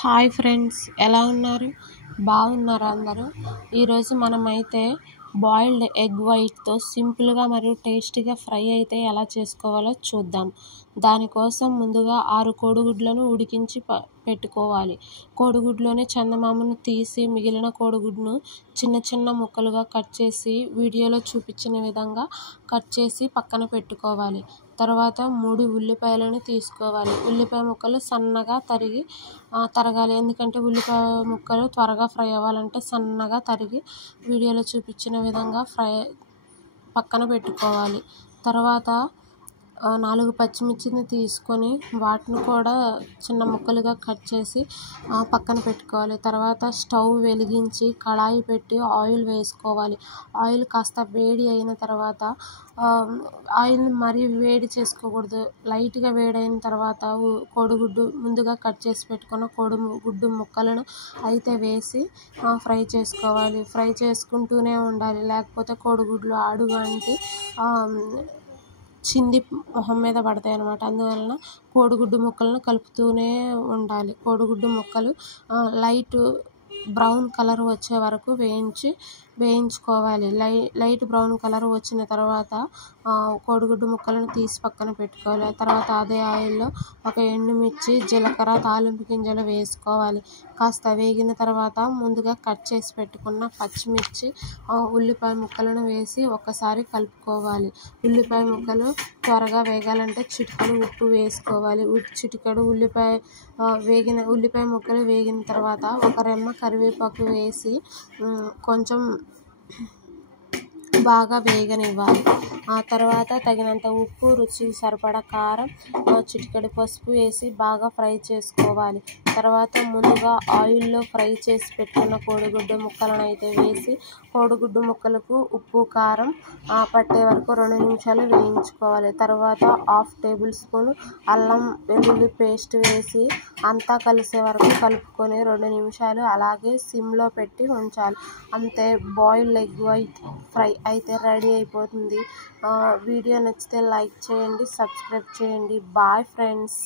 Hi friends, ఎలా ఉన్నారు? బాగున్నారా అందరూ? ఈరోజు మనమైతే బాయిల్డ్ ఎగ్ వైట్తో సింపుల్గా మరియు టేస్టీగా ఫ్రై అయితే ఎలా చేసుకోవాలో చూద్దాం. దానికోసం ముందుగా 6 కోడిగుడ్లను ఉడికించి పెట్టుకోవాలి. కోడిగుడ్లోని చందమామను తీసి మిగిలిన కోడిగుడ్డును చిన్న చిన్న ముక్కలుగా కట్ చేసి వీడియోలో చూపించిన విధంగా కట్ చేసి పక్కన పెట్టుకోవాలి. తర్వాత 3 ఉల్లిపాయలను తీసుకోవాలి. ఉల్లిపాయ ముక్కలు సన్నగా తరగాలి. ఎందుకంటే ఉల్లిపాయ ముక్కలు త్వరగా ఫ్రై అవ్వాలంటే సన్నగా తరిగి వీడియోలో చూపించిన విధంగా పక్కన పెట్టుకోవాలి. తర్వాత 4 పచ్చిమిర్చిని తీసుకొని వాటిని కూడా చిన్న ముక్కలుగా కట్ చేసి పక్కన పెట్టుకోవాలి. తర్వాత స్టవ్ వెలిగించి కళాయి పెట్టి ఆయిల్ వేసుకోవాలి. ఆయిల్ కాస్త వేడి అయిన తర్వాత ఆయిల్ని మరీ వేడి చేసుకోకూడదు. లైట్గా వేడైన తర్వాత కోడిగుడ్డు ముందుగా కట్ చేసి పెట్టుకున్న కోడిగుడ్డు ముక్కలను అయితే వేసి ఫ్రై చేసుకోవాలి. ఫ్రై చేసుకుంటూనే ఉండాలి, లేకపోతే కోడిగుడ్లు అడుగు అంటి చింది మొహం మీద పడతాయి అన్నమాట. అందువలన కోడిగుడ్డు ముక్కలను కలుపుతూనే ఉండాలి. కోడిగుడ్డు ముక్కలు లైట్ బ్రౌన్ కలర్ వచ్చే వరకు వేయించుకోవాలి. లైట్ బ్రౌన్ కలర్ వచ్చిన తర్వాత కోడిగుడ్డు ముక్కలను తీసి పక్కన పెట్టుకోవాలి. తర్వాత అదే ఆయిల్లో ఒక ఎండుమిర్చి, జీలకర్ర, తాలింపు గింజలు వేసుకోవాలి. కాస్త వేగిన తర్వాత ముందుగా కట్ చేసి పెట్టుకున్న పచ్చిమిర్చి, ఉల్లిపాయ ముక్కలను వేసి ఒకసారి కలుపుకోవాలి. ఉల్లిపాయ ముక్కలు త్వరగా వేగాలంటే చిటికెడు ఉప్పు వేసుకోవాలి. చిటికెడు ఉల్లిపాయ ముక్కలు వేగిన తర్వాత ఒక రెమ్మ కరివేపాకు వేసి కొంచెం బాగా వేగనివ్వాలి. ఆ తర్వాత తగినంత ఉప్పు, రుచికి సరిపడా కారం, చిటికెడు పసుపు వేసి బాగా ఫ్రై చేసుకోవాలి. తర్వాత ముందుగా ఆయిల్లో ఫ్రై చేసి పెట్టుకున్న కోడిగుడ్డు ముక్కలను అయితే వేసి కోడిగుడ్డు ముక్కలకు ఉప్పు, కారం పట్టే వరకు 2 నిమిషాలు వేయించుకోవాలి. తర్వాత 1/2 టేబుల్ స్పూన్ అల్లం వెల్లుల్లి పేస్ట్ వేసి అంతా కలిసే వరకు కలుపుకొని 2 నిమిషాలు అలాగే సిమ్లో పెట్టి ఉంచాలి. అంతే, బాయిల్డ్ ఎగ్ వైట్ ఫ్రై అయితే రెడీ అయిపోతుంది. వీడియో నచ్చితే లైక్ చేయండి, సబ్స్క్రైబ్ చేయండి. Bye friends.